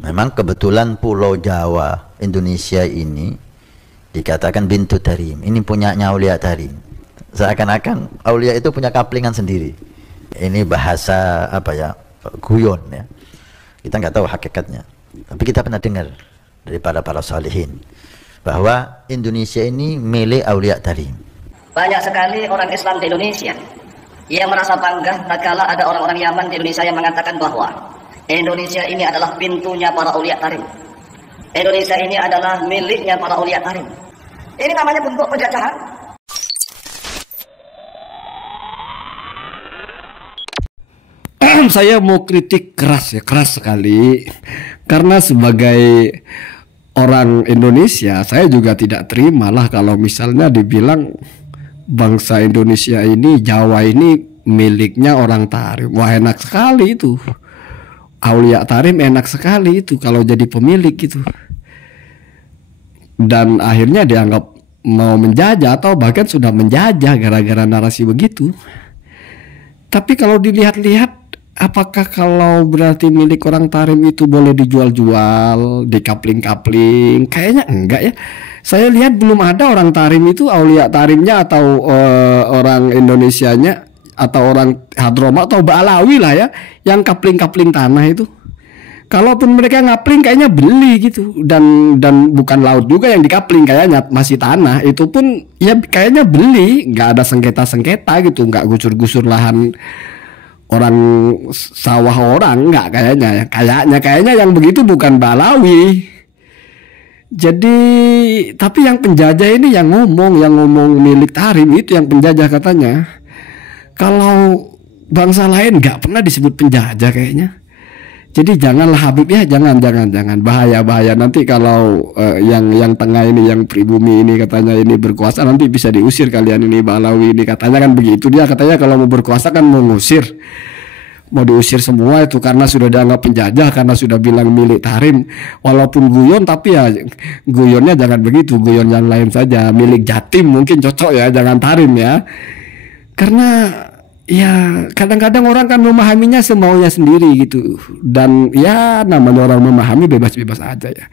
Memang kebetulan Pulau Jawa Indonesia ini dikatakan bintu tarim. Ini punyanya Aulia Tarim. Seakan-akan Aulia itu punya kaplingan sendiri. Ini bahasa apa ya? Guyon ya. Kita nggak tahu hakikatnya. Tapi kita pernah dengar dari para salihin bahwa Indonesia ini milik Aulia Tarim. Banyak sekali orang Islam di Indonesia yang merasa bangga tatkala ada orang-orang Yaman di Indonesia yang mengatakan bahwa Indonesia ini adalah pintunya para Aulia Tarim. Indonesia ini adalah miliknya para Aulia Tarim. Ini namanya bentuk penjajahan. Saya mau kritik keras sekali. Karena sebagai orang Indonesia, saya juga tidak terima lah kalau misalnya dibilang bangsa Indonesia ini, Jawa ini miliknya orang Tarim. Wah, enak sekali itu. Aulia Tarim enak sekali itu kalau jadi pemilik gitu. Dan akhirnya dianggap mau menjajah atau bahkan sudah menjajah gara-gara narasi begitu. Tapi kalau dilihat-lihat, apakah kalau berarti milik orang Tarim itu boleh dijual-jual, dikapling-kapling? Kayaknya enggak ya. Saya lihat belum ada orang Tarim itu, Aulia Tarimnya atau orang Indonesianya atau orang Hadroma atau Ba'alawi lah ya, yang kapling-kapling tanah itu. Kalaupun mereka ngapling kayaknya beli gitu, dan bukan laut juga yang dikapling, kayaknya masih tanah. Itu pun ya kayaknya beli, nggak ada sengketa-sengketa gitu, nggak gusur-gusur lahan orang, sawah orang, nggak kayaknya yang begitu bukan Ba'alawi. Jadi tapi yang penjajah ini yang ngomong milik Tarim itu yang penjajah katanya. Kalau bangsa lain nggak pernah disebut penjajah kayaknya. Jadi janganlah Habib ya, jangan bahaya nanti kalau yang tengah ini, yang pribumi ini katanya ini berkuasa, nanti bisa diusir kalian ini Ba'alawi ini, katanya kan begitu. Dia katanya kalau mau berkuasa kan mau ngusir, mau diusir semua itu karena sudah dianggap penjajah, karena sudah bilang milik Tarim. Walaupun guyon, tapi ya guyonnya jangan begitu, guyon yang lain saja, milik Jatim mungkin cocok ya, jangan Tarim ya. Karena ya kadang-kadang orang kan memahaminya semaunya sendiri gitu. Dan ya namanya orang memahami bebas-bebas aja ya.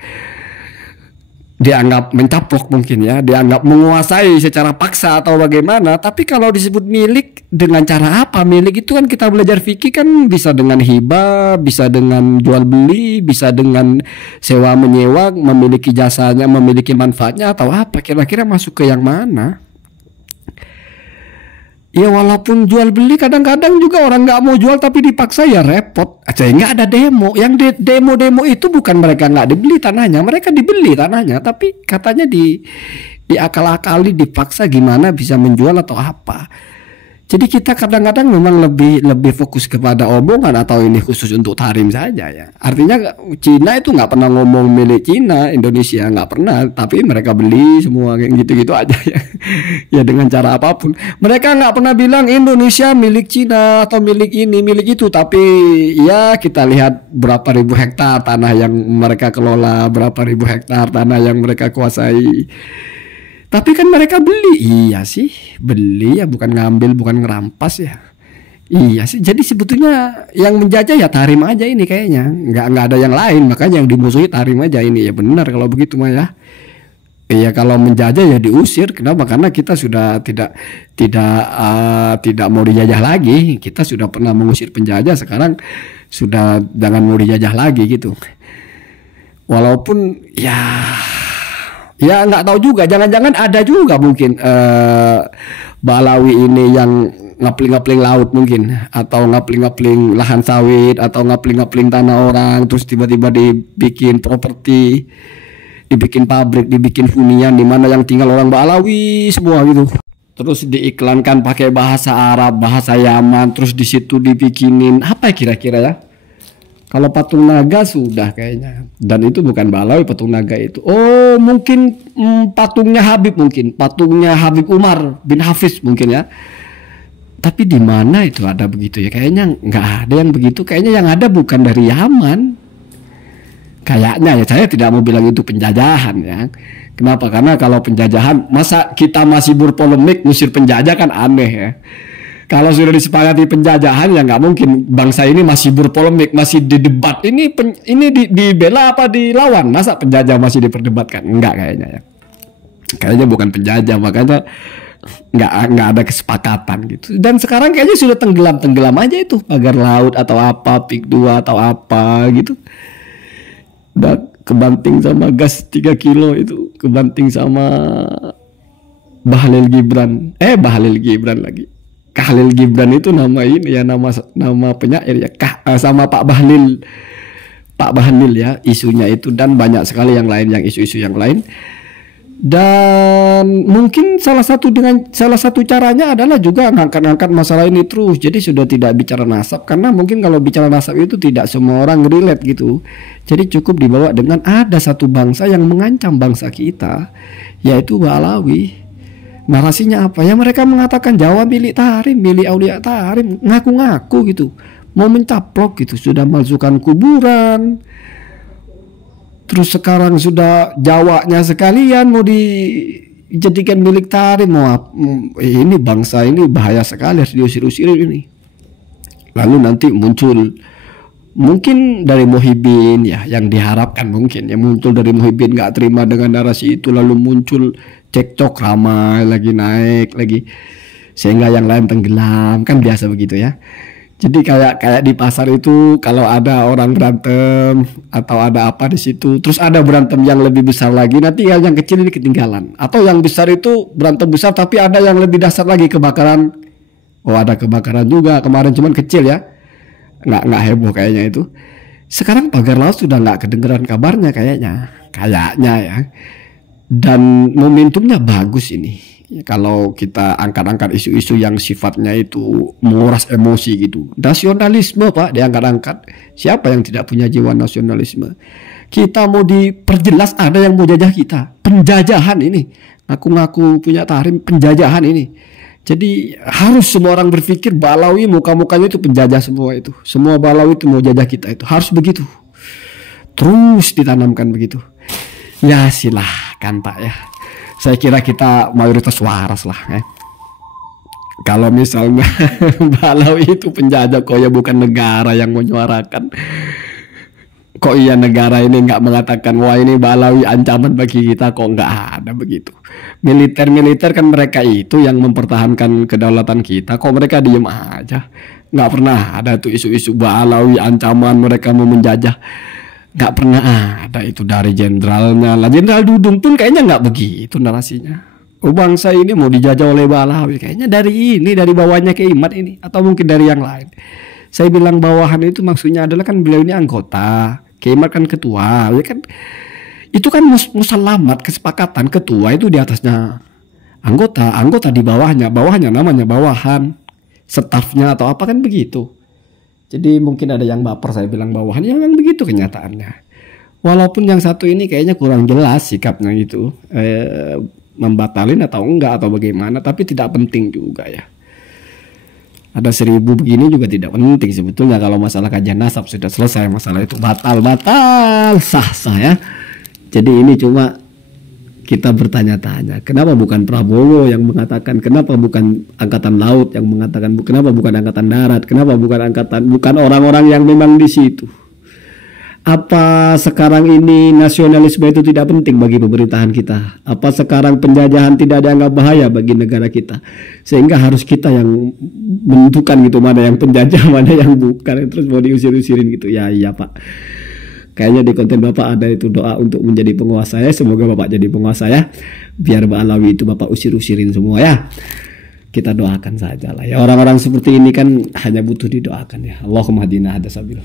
Dianggap mencaplok mungkin ya, dianggap menguasai secara paksa atau bagaimana. Tapi kalau disebut milik, dengan cara apa? Milik itu kan kita belajar fikih kan bisa dengan hibah, bisa dengan jual beli, bisa dengan sewa menyewa, memiliki jasanya, memiliki manfaatnya, atau apa? Kira-kira masuk ke yang mana? Ya walaupun jual beli kadang-kadang juga orang nggak mau jual tapi dipaksa, ya repot. Sehingga ada demo. Yang demo itu bukan mereka nggak dibeli tanahnya, mereka dibeli tanahnya, tapi katanya diakal-akali, dipaksa gimana bisa menjual atau apa. Jadi kita kadang-kadang memang lebih fokus kepada omongan, atau ini khusus untuk Tarim saja ya. Artinya Cina itu nggak pernah ngomong milik Cina, Indonesia nggak pernah, tapi mereka beli semua kayak gitu-gitu aja ya. Ya dengan cara apapun. Mereka nggak pernah bilang Indonesia milik Cina atau milik ini, milik itu. Tapi ya kita lihat berapa ribu hektar tanah yang mereka kelola, berapa ribu hektar tanah yang mereka kuasai. Tapi kan mereka beli. Iya sih, beli ya, bukan ngambil, bukan ngerampas ya. Iya sih, jadi sebetulnya yang menjajah ya Tarim aja ini kayaknya. Nggak ada yang lain, makanya yang dimusuhi Tarim aja ini. Ya benar kalau begitu mah ya. Iya, kalau menjajah ya diusir. Kenapa? Karena kita sudah tidak mau dijajah lagi. Kita sudah pernah mengusir penjajah, sekarang sudah jangan mau dijajah lagi gitu. Walaupun ya nggak tahu juga, jangan-jangan ada juga mungkin Ba'alawi ini yang ngapling-ngapling laut mungkin, atau ngapling-ngapling lahan sawit, atau ngapling-ngapling tanah orang, terus tiba-tiba dibikin properti, dibikin pabrik, dibikin hunian di mana yang tinggal orang Ba'alawi semua gitu. Terus diiklankan pakai bahasa Arab, bahasa Yaman, terus di situ dibikinin apa kira-kira ya? Kalau patung naga sudah kayaknya, dan itu bukan Ba'alawi patung naga itu. Oh mungkin patungnya Habib, mungkin patungnya Habib Umar bin Hafiz mungkin ya. Tapi di mana itu ada begitu ya? Kayaknya nggak ada yang begitu. Kayaknya yang ada bukan dari Yaman. Kayaknya ya, saya tidak mau bilang itu penjajahan ya. Kenapa? Karena kalau penjajahan, masa kita masih berpolemik ngusir penjajah, kan aneh ya. Kalau sudah disepakati penjajahan ya nggak mungkin bangsa ini masih berpolemik, masih didebat. Ini dibela apa dilawan? Masa penjajah masih diperdebatkan? Enggak kayaknya ya. Kayaknya bukan penjajah, makanya nggak ada kesepakatan gitu. Dan sekarang kayaknya sudah tenggelam aja itu pagar laut atau apa, PIK 2 atau apa gitu. Dan kebanting sama gas 3 kilo itu, kebanting sama Bahlil Gibran lagi. Khalil Gibran itu nama ini ya, nama penyair ya, sama Pak Bahlil ya isunya itu, dan banyak sekali yang lain, yang isu-isu yang lain. Dan mungkin salah satu caranya adalah juga ngangkat masalah ini terus. Jadi sudah tidak bicara nasab, karena mungkin kalau bicara nasab itu tidak semua orang relate gitu. Jadi cukup dibawa dengan ada satu bangsa yang mengancam bangsa kita, yaitu Balawi. Narasinya apa? Ya mereka mengatakan Jawa milik Tarim, milik Aulia Tarim, ngaku-ngaku gitu, mau mencaplok gitu, sudah masukkan kuburan. Terus sekarang sudah Jawanya sekalian mau dijadikan milik Tarim. Ini bangsa ini bahaya sekali, harus diusir-usirin ini. Lalu nanti muncul mungkin dari Muhyiddin ya, yang diharapkan mungkin ya muncul dari Muhyiddin nggak terima dengan narasi itu, lalu muncul cekcok ramai lagi, naik lagi, sehingga yang lain tenggelam, kan biasa begitu ya. Jadi kayak di pasar itu kalau ada orang berantem atau ada apa di situ, terus ada berantem yang lebih besar lagi, nanti yang kecil ini ketinggalan, atau yang besar itu berantem besar tapi ada yang lebih dasar lagi, kebakaran. Oh ada kebakaran juga kemarin, cuman kecil ya, nggak heboh kayaknya itu. Sekarang pagar laut sudah nggak kedengeran kabarnya kayaknya ya. Dan momentumnya bagus ini. Kalau kita angkat-angkat isu-isu yang sifatnya itu menguras emosi gitu. Nasionalisme Pak diangkat-angkat. Siapa yang tidak punya jiwa nasionalisme? Kita mau diperjelas ada yang mau jajah kita. Penjajahan ini. Ngaku-ngaku punya Tarim, penjajahan ini. Jadi harus semua orang berpikir Balawi muka-mukanya itu penjajah semua itu. Semua Balawi itu mau jajah kita itu. Harus begitu. Terus ditanamkan begitu. Ya silahkan Pak ya. Saya kira kita mayoritas waras lah ya. Kalau misalnya Balawi itu penjajah, kok ya bukan negara yang menyuarakan. Kok iya negara ini nggak mengatakan wah ini Balawi ancaman bagi kita, kok nggak ada begitu. Militer kan mereka itu yang mempertahankan kedaulatan kita, kok mereka diem aja. Nggak pernah ada tuh isu-isu Balawi ancaman mereka mau menjajah. Nggak pernah ada itu dari jenderalnya lah. Jenderal Dudung pun kayaknya nggak begitu narasinya. Oh bangsa ini mau dijajah oleh Balawi, kayaknya dari bawahnya Keimat ini, atau mungkin dari yang lain. Saya bilang bawahan itu maksudnya adalah kan beliau ini anggota, Keimat kan ketua, ya kan. Itu kan musalamat, kesepakatan, ketua itu di atasnya anggota di bawahnya namanya bawahan, stafnya atau apa kan begitu. Jadi mungkin ada yang baper saya bilang bawahan, ya memang begitu kenyataannya. Walaupun yang satu ini kayaknya kurang jelas sikapnya gitu, membatalin atau enggak atau bagaimana, tapi tidak penting juga ya. Ada 1000 begini juga tidak penting sebetulnya. Kalau masalah kajian nasab sudah selesai, masalah itu batal sah ya. Jadi ini cuma kita bertanya-tanya, kenapa bukan Prabowo yang mengatakan, kenapa bukan Angkatan Laut yang mengatakan, kenapa bukan Angkatan Darat, kenapa bukan orang-orang yang memang di situ. Apa sekarang ini nasionalisme itu tidak penting bagi pemerintahan kita? Apa sekarang penjajahan tidak dianggap bahaya bagi negara kita? Sehingga harus kita yang menentukan gitu, mana yang penjajah, mana yang bukan, terus mau diusir-usirin gitu. Ya iya Pak. Kayaknya di konten Bapak ada itu doa untuk menjadi penguasa ya. Semoga Bapak jadi penguasa ya. Biar Balawi itu Bapak usir-usirin semua ya. Kita doakan saja lah ya. Orang-orang seperti ini kan hanya butuh didoakan ya. Allahumma hadina hadasabil.